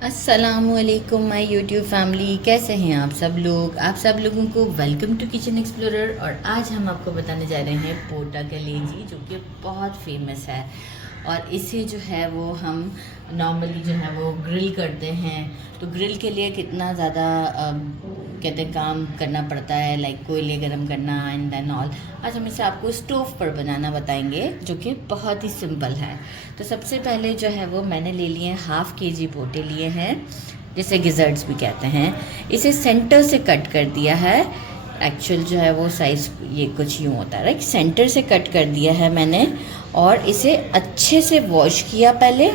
अस्सलामुअलैकुम my YouTube family, कैसे हैं आप सब लोग। आप सब लोगों को वेलकम टू किचन एक्सप्लोरर। और आज हम आपको बताने जा रहे हैं पोटा कलेजी, जो कि बहुत फेमस है। और इसे जो है वो हम नॉर्मली जो है वो ग्रिल करते हैं। तो ग्रिल के लिए कितना ज़्यादा कहते हैं काम करना पड़ता है, लाइक कोयले गर्म करना एंड देन ऑल। आज हम इसे आपको स्टोव पर बनाना बताएंगे, जो कि बहुत ही सिंपल है। तो सबसे पहले जो है वो मैंने ले लिए 1/2 kg पोटे लिए हैं, जिसे गिजर्ट्स भी कहते हैं। इसे सेंटर से कट कर दिया है। एक्चुअल जो है वो साइज़ ये कुछ यूँ होता है, राइट। सेंटर से कट कर दिया है मैंने, और इसे अच्छे से वॉश किया पहले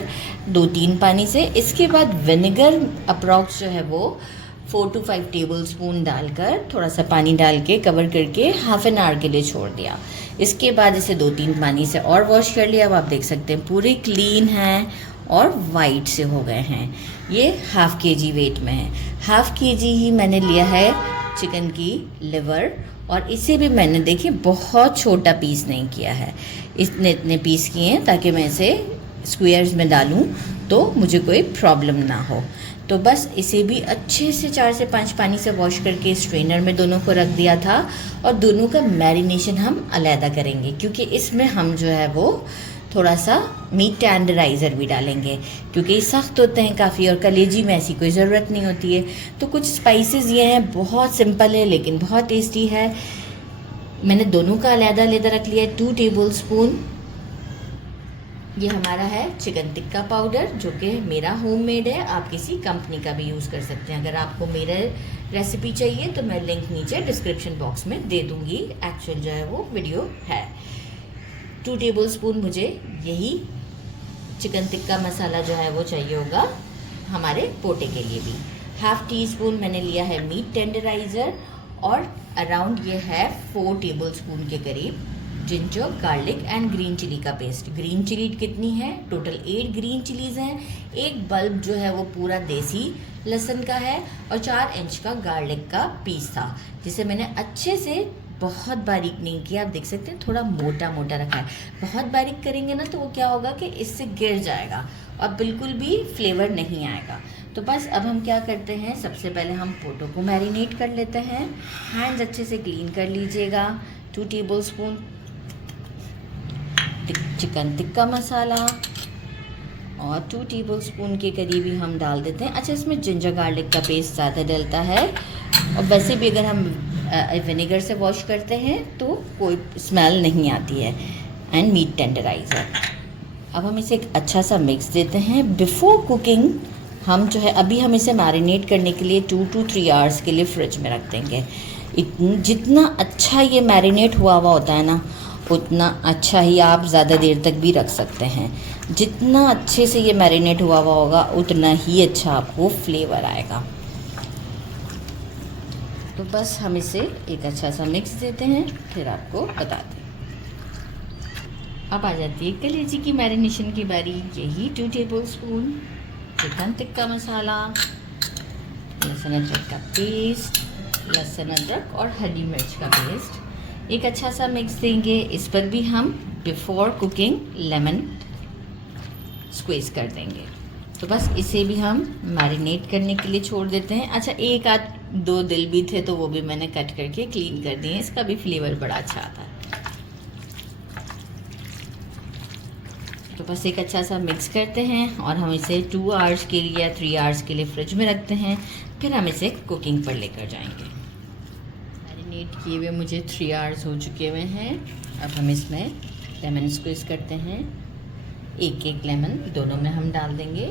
2-3 पानी से। इसके बाद विनेगर अप्रॉक्स जो है वो 4 to 5 टेबल स्पून डालकर, थोड़ा सा पानी डाल के कवर करके ½ एन आवर के लिए छोड़ दिया। इसके बाद इसे 2-3 पानी से और वॉश कर लिया। अब आप देख सकते हैं पूरे क्लीन हैं और वाइट से हो गए हैं। ये 1/2 kg वेट में है। 1/2 kg ही मैंने लिया है चिकन की लिवर, और इसे भी मैंने देखिए बहुत छोटा पीस नहीं किया है। इतने पीस किए हैं ताकि मैं इसे स्क्वायर्स में डालूं तो मुझे कोई प्रॉब्लम ना हो। तो बस इसे भी अच्छे से 4 से 5 पानी से वॉश करके स्ट्रेनर में दोनों को रख दिया था। और दोनों का मैरिनेशन हम अलहदा करेंगे, क्योंकि इसमें हम जो है वो थोड़ा सा मीट टेंडराइज़र भी डालेंगे, क्योंकि ये सख्त होते हैं काफ़ी और कलेजी में ऐसी कोई ज़रूरत नहीं होती है। तो कुछ स्पाइसेस ये हैं, बहुत सिंपल है लेकिन बहुत टेस्टी है। मैंने दोनों का अलहदा अलहदा रख लिया है। 2 टेबल स्पून ये हमारा है चिकन टिक्का पाउडर, जो कि मेरा होममेड है। आप किसी कंपनी का भी यूज़ कर सकते हैं। अगर आपको मेरा रेसिपी चाहिए तो मैं लिंक नीचे डिस्क्रिप्शन बॉक्स में दे दूँगी। एक्चुअल जो है वो वीडियो है। 2 टेबल स्पून मुझे यही चिकन टिक्का मसाला जो है वो चाहिए होगा हमारे पोटे के लिए भी। 1/2 टीस्पून मैंने लिया है मीट टेंडराइज़र, और अराउंड ये है 4 टेबल स्पून के करीब ginger garlic and green chilli का पेस्ट। ग्रीन चिली कितनी है? टोटल 8 ग्रीन चिलीज़ हैं। एक बल्ब जो है वो पूरा देसी लहसुन का है, और 4 इंच का गार्लिक का पीस था, जिसे मैंने अच्छे से बहुत बारीक नहीं किया। आप देख सकते हैं थोड़ा मोटा मोटा रखा है। बहुत बारीक करेंगे ना तो वो क्या होगा कि इससे गिर जाएगा और बिल्कुल भी फ्लेवर नहीं आएगा। तो बस अब हम क्या करते हैं, सबसे पहले हम पोटो को मैरिनेट कर लेते हैं। हैंड्स अच्छे से क्लीन कर लीजिएगा। 2 table spoon chicken tikka masala और 2 टेबल स्पून के करीब ही हम डाल देते हैं। अच्छा, इसमें जिंजर गार्लिक का पेस्ट ज़्यादा डलता है, और वैसे भी अगर हम विनेगर से वॉश करते हैं तो कोई स्मेल नहीं आती है। And meat tenderiser. अब हम इसे एक अच्छा सा मिक्स देते हैं। बिफोर कुकिंग हम जो है अभी हम इसे मैरिनेट करने के लिए 2 to 3 आवर्स के लिए फ्रिज में रख देंगे। जितना अच्छा ये मैरिनेट हुआ होता है ना, उतना अच्छा ही आप ज़्यादा देर तक भी रख सकते हैं। जितना अच्छे से ये मैरिनेट हुआ होगा उतना ही अच्छा आपको फ्लेवर आएगा। तो बस हम इसे एक अच्छा सा मिक्स देते हैं, फिर आपको बताते हैं। अब आ जाती है कलेजी की मैरिनेशन की बारी। यही 2 table spoon chicken tikka masala, लहसुन अदरक का पेस्ट, लहसुन अदरक और हरी मिर्च का पेस्ट, एक अच्छा सा मिक्स देंगे। इस पर भी हम बिफोर कुकिंग लेमन स्क्वीज़ कर देंगे। तो बस इसे भी हम मैरिनेट करने के लिए छोड़ देते हैं। अच्छा, 1-2 दिल भी थे तो वो भी मैंने कट करके क्लीन कर दिए। इसका भी फ्लेवर बड़ा अच्छा आता है। तो बस एक अच्छा सा मिक्स करते हैं और हम इसे 2 आवर्स के लिए या 3 आवर्स के लिए फ्रिज में रखते हैं। फिर हम इसे कुकिंग पर लेकर जाएंगे। मैरिनेट किए हुए मुझे 3 आवर्स हो चुके हुए हैं। अब हम इसमें लेमन स्क्वीज़ करते हैं। एक लेमन दोनों में हम डाल देंगे।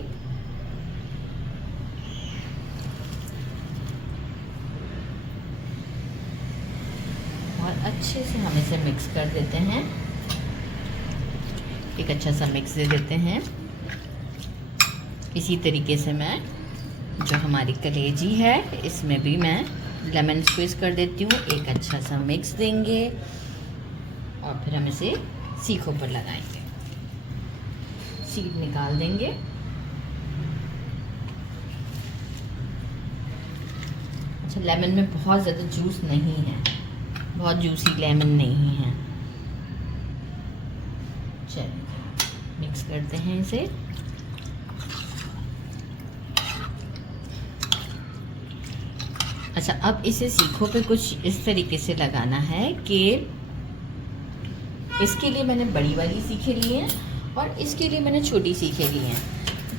और अच्छे से हम इसे मिक्स कर देते हैं। एक अच्छा सा मिक्स दे देते हैं। इसी तरीके से मैं जो हमारी कलेजी है इसमें भी मैं लेमन स्क्वीज़ कर देती हूँ। एक अच्छा सा मिक्स देंगे और फिर हम इसे सीखों पर लगाएंगे। सीड निकाल देंगे। अच्छा, लेमन में बहुत ज़्यादा जूस नहीं है, बहुत जूसी लेमन नहीं है। चलिए मिक्स करते हैं इसे। अच्छा, अब इसे सीखों पे कुछ इस तरीके से लगाना है कि इसके लिए मैंने बड़ी वाली सीखें ली हैं और इसके लिए मैंने छोटी सीखें ली हैं,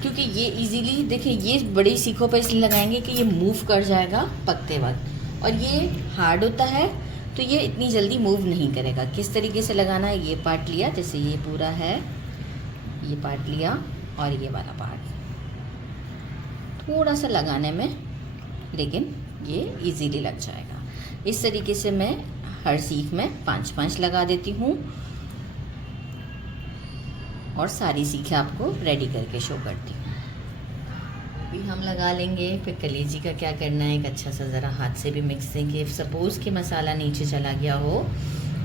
क्योंकि ये इजीली देखिए, ये बड़ी सीखों पर इसलिए लगाएंगे कि ये मूव कर जाएगा पकते वक्त, और ये हार्ड होता है तो ये इतनी जल्दी मूव नहीं करेगा। किस तरीके से लगाना है, ये पार्ट लिया, जैसे ये पूरा है, ये पार्ट लिया और ये वाला पार्ट, थोड़ा सा लगाने में, लेकिन ये इजीली लग जाएगा। इस तरीके से मैं हर सीख में 5-5 लगा देती हूँ और सारी सीखें आपको रेडी करके शो करती हूँ। अभी हम लगा लेंगे, फिर कलेजी का क्या करना है, एक अच्छा सा ज़रा हाथ से भी मिक्स देंगे। सपोज़ कि मसाला नीचे चला गया हो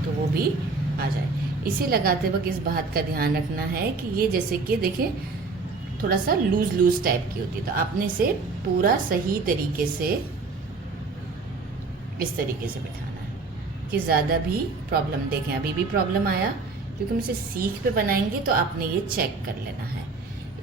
तो वो भी आ जाए। इसे लगाते वक्त इस बात का ध्यान रखना है कि ये जैसे कि देखिए थोड़ा सा लूज़ टाइप की होती है, तो आपने इसे पूरा सही तरीके से इस तरीके से बिठाना है कि ज़्यादा भी प्रॉब्लम, देखें अभी भी प्रॉब्लम आया, क्योंकि हम इसे सीख पे बनाएंगे तो आपने ये चेक कर लेना है।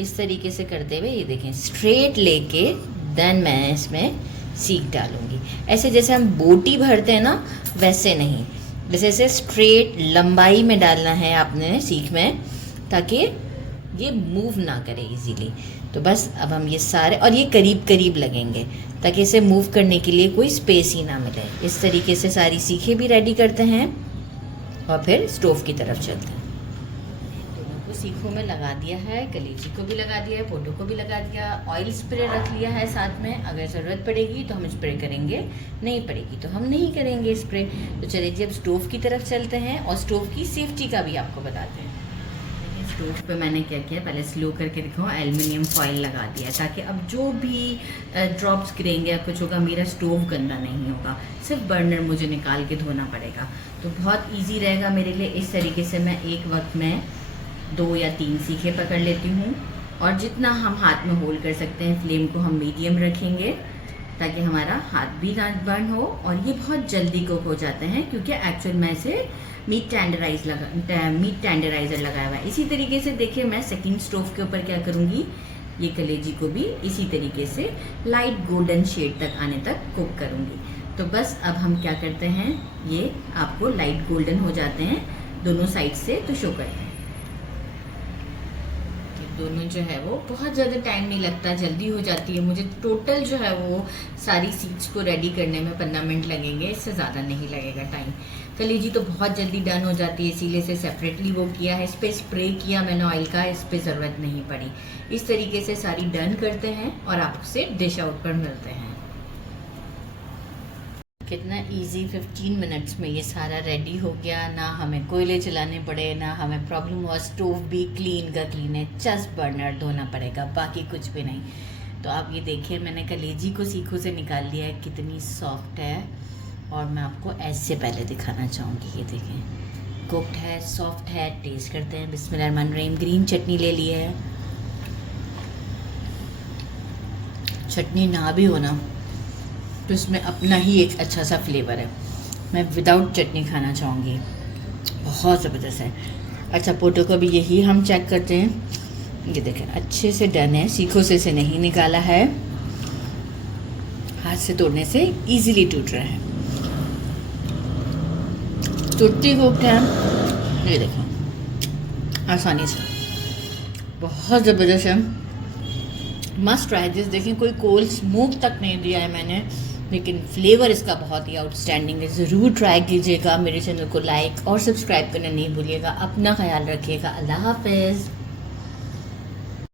इस तरीके से करते हुए ये देखें स्ट्रेट लेके देन मैं इसमें सीख डालूंगी। ऐसे जैसे हम बोटी भरते हैं ना, वैसे नहीं, वैसे ऐसे स्ट्रेट लंबाई में डालना है आपने सीख में, ताकि ये मूव ना करे इजीली। तो बस अब हम ये सारे, और ये करीब करीब लगेंगे ताकि इसे मूव करने के लिए कोई स्पेस ही ना मिले। इस तरीके से सारी सीखें भी रेडी करते हैं और फिर स्टोव की तरफ चलते हैं। दोनों को सीखों में लगा दिया है, कलेजी को भी लगा दिया है, पोटो को भी लगा दिया, ऑयल स्प्रे रख लिया है साथ में, अगर ज़रूरत पड़ेगी तो हम स्प्रे करेंगे, नहीं पड़ेगी तो हम नहीं करेंगे स्प्रे। तो चलिए जी अब स्टोव की तरफ चलते हैं और स्टोव की सेफ्टी का भी आपको बताते हैं। स्टोव पे मैंने क्या किया, पहले स्लो करके दिखाऊँ, एल्युमिनियम फॉइल लगा दिया ताकि अब जो भी ड्रॉप्स गिरेंगे या कुछ होगा, मेरा स्टोव गंदा नहीं होगा, सिर्फ बर्नर मुझे निकाल के धोना पड़ेगा, तो बहुत इजी रहेगा मेरे लिए। इस तरीके से मैं एक वक्त में 2 या 3 सीखें पकड़ लेती हूँ, और जितना हम हाथ में होल्ड कर सकते हैं, फ्लेम को हम मीडियम रखेंगे ताकि हमारा हाथ भी ना बर्न हो, और ये बहुत जल्दी कुक हो जाते हैं क्योंकि एक्चुअल में इसे मीट टेंडराइज़र लगाया हुआ है। इसी तरीके से देखिए मैं सेकंड स्टोव के ऊपर क्या करूँगी, ये कलेजी को भी इसी तरीके से लाइट गोल्डन शेड तक आने तक कुक करूँगी। तो बस अब हम क्या करते हैं, ये आपको लाइट गोल्डन हो जाते हैं दोनों साइड से, तो शो करते हैं। दोनों जो है वो बहुत ज़्यादा टाइम नहीं लगता, जल्दी हो जाती है। मुझे टोटल जो है वो सारी सीड्स को रेडी करने में 15 मिनट लगेंगे, इससे ज़्यादा नहीं लगेगा टाइम। कलेजी तो बहुत जल्दी डन हो जाती है, इसीलिए से सेपरेटली वो किया है। इस पर स्प्रे किया मैंने ऑयल का, इस पर ज़रूरत नहीं पड़ी। इस तरीके से सारी डन करते हैं और आपसे डिश आउट पर मिलते हैं। कितना इजी, 15 मिनट्स में ये सारा रेडी हो गया। ना हमें कोयले चलाने पड़े, ना हमें प्रॉब्लम हुआ, स्टोव भी क्लीन का क्लीन है, जस्ट बर्नर धोना पड़ेगा, बाकी कुछ भी नहीं। तो आप ये देखिए मैंने कलेजी को सीखों से निकाल लिया है, कितनी सॉफ्ट है, और मैं आपको ऐसे पहले दिखाना चाहूँगी। ये देखें कुक्ड है, सॉफ्ट है। टेस्ट करते हैं, बिस्मिल्लाहिर्रहमानिर्रहीम। ग्रीन चटनी ले ली है, चटनी ना भी हो ना तो इसमें अपना ही एक अच्छा सा फ्लेवर है। मैं विदाउट चटनी खाना चाहूँगी, बहुत ज़बरदस्त है। अच्छा पोटो को भी यही हम चेक करते हैं। ये देखें अच्छे से डन है, सीखों से इसे नहीं निकाला है, हाथ से तोड़ने से इजीली टूट रहा है, टूटती कुक्ड है। ये देखें आसानी से, बहुत ज़बरदस्त है, मस्ट ट्राई दिस। देखें कोई कोल स्मोक तक नहीं दिया है मैंने, लेकिन फ्लेवर इसका बहुत ही आउटस्टैंडिंग है। ज़रूर ट्राई कीजिएगा। मेरे चैनल को लाइक और सब्सक्राइब करना नहीं भूलिएगा। अपना ख्याल रखिएगा। अल्लाह हाफ़िज़।